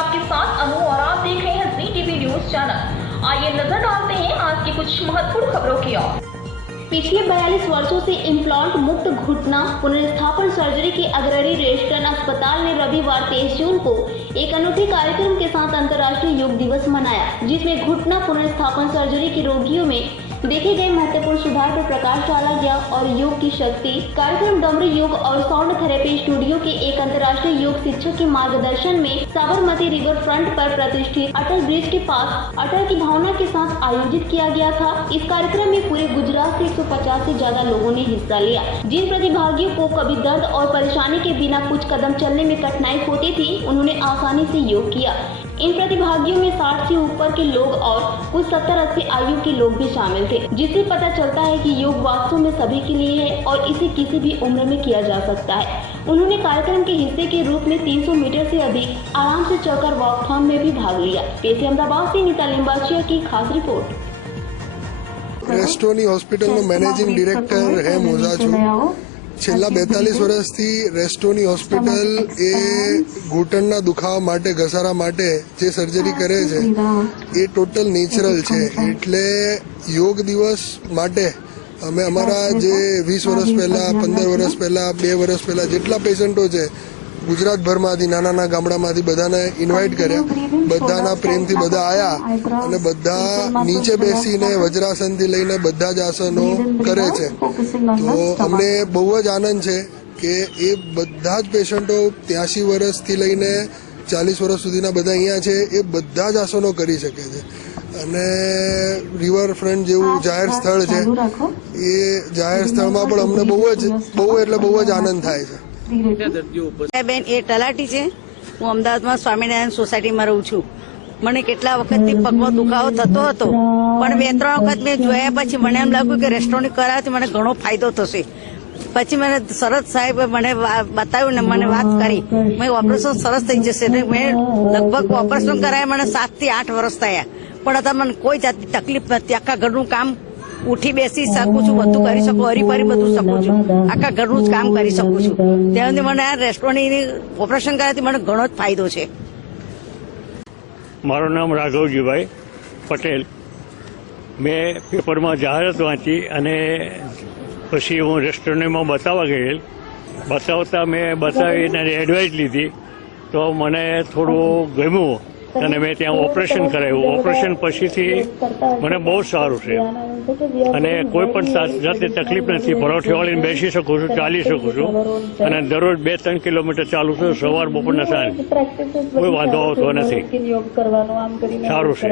आपके साथ अनु और आप देख रहे हैं जी टीवी न्यूज चैनल। आइए नजर डालते हैं आज की कुछ महत्वपूर्ण खबरों की ओर। पिछले 42 वर्षों से इम्प्लांट मुक्त घुटना पुनर्स्थापन सर्जरी के अग्रणी रेस्टन अस्पताल ने रविवार 23 जून को एक अनूठे कार्यक्रम के साथ अंतर्राष्ट्रीय योग दिवस मनाया, जिसमें घुटना पुनर्स्थापन सर्जरी के रोगियों में देखे गए महत्वपूर्ण सुधार पर प्रकाश डाला गया और योग की शक्ति। कार्यक्रम डमरू योग और साउंड थेरेपी स्टूडियो के एक अंतर्राष्ट्रीय योग शिक्षक के मार्गदर्शन में साबरमती रिवर फ्रंट पर प्रतिष्ठित अटल ब्रिज के पास अटल की भावना के साथ आयोजित किया गया था। इस कार्यक्रम में पूरे गुजरात से 150 से ज्यादा लोगों ने हिस्सा लिया। जिन प्रतिभागियों को कभी दर्द और परेशानी के बिना कुछ कदम चलने में कठिनाई होती थी, उन्होंने आसानी से योग किया। इन प्रतिभागियों में 60 से ऊपर के लोग और कुछ 70-80 आयु के लोग भी शामिल थे, जिससे पता चलता है कि योग वास्तव में सभी के लिए है और इसे किसी भी उम्र में किया जा सकता है। उन्होंने कार्यक्रम के हिस्से के रूप में 300 मीटर से अधिक आराम से चलकर वॉकथॉन में भी भाग लिया। पेश अहमदाबाद से नीता लिंबाचिया की खास रिपोर्ट। રેસ્ટોની હોસ્પિટલનો મેનેજિંગ ડિરેક્ટર હેમ ઓઝા છું। છેલ્લા 42 વર્ષથી રેસ્ટોની હોસ્પિટલ એ ઘૂંટણના દુખાવા માટે ઘસારા માટે જે સર્જરી કરે છે એ ટોટલ નેચરલ છે। એટલે યોગ દિવસ માટે અમે અમારા જે 20 વર્ષ પહેલા 15 વર્ષ પહેલા 2 વર્ષ પહેલા જેટલા પેશન્ટો છે ગુજરાતભરમાંથી નાના ગામડામાંથી બધાને ઇન્વાઇટ કર્યા। બધાના પ્રેમથી બધા આયા અને બધા નીચે બેસીને વજ્રાસનથી લઈને બધા જ આસનો કરે છે। તો અમને બહુ જ આનંદ છે કે એ બધા જ પેશન્ટો 83 વર્ષથી લઈને 40 વર્ષ સુધીના બધા અહીંયા છે, એ બધા જ આસનો કરી શકે છે। અને રિવરફ્રન્ટ જેવું જાહેર સ્થળ છે, એ જાહેર સ્થળમાં પણ અમને બહુ જ આનંદ થાય છે। બેન એ તલાટી છે। હું અમદાવાદમાં સ્વામિનારાયણ સોસાયટીમાં રહું છું। મને કેટલા વખતથી પગમાં દુખાવો થતો હતો, પણ 2-3 વખત મેં જોયા પછી મને એમ લાગ્યું કે રેસ્ટોરન્ટ કરાવવાથી મને ઘણો ફાયદો થશે। પછી મને શરદ સાહેબે મને બતાવ્યું ને મને વાત કરી, મેં ઓપરેશન સરસ થઈ જશે। મેં લગભગ ઓપરેશન કરાયા મને 7 થી 8 વર્ષ થયા, પણ અત્યારે મને કોઈ જાતની તકલીફ નથી। આખા ઘરનું કામ ઉઠી બેસી શકું છું, બધું કરી શકું, હરીફરી બધું શકું છું, આખા ઘરનું જ કામ કરી શકું છું। ત્યાંથી મને આ રેસ્ટોરન્ટની ઓપરેશન કર્યાથી મને ઘણો જ ફાયદો છે। મારું નામ રાઘવજીભાઈ પટેલ। મેં પેપરમાં જાહેરાત વાંચી અને પછી હું રેસ્ટોરન્ટમાં બતાવવા ગયેલ। બતાવતા મેં બતાવીને એડવાઇસ લીધી તો મને થોડું ગમ્યું અને મેં ત્યાં ઓપરેશન કરાવ્યું। ઓપરેશન પછીથી મને બહુ સારું છે અને કોઈ પણ જાતની તકલીફ નથી। પરોઠી વાળીને બેસી શકું છું, ચાલી શકું છું અને દરરોજ 2-3 કિલોમીટર ચાલું છું, સવાર બપોરના સાંજ। કોઈ વાંધો આવતો નથી, સારું છે।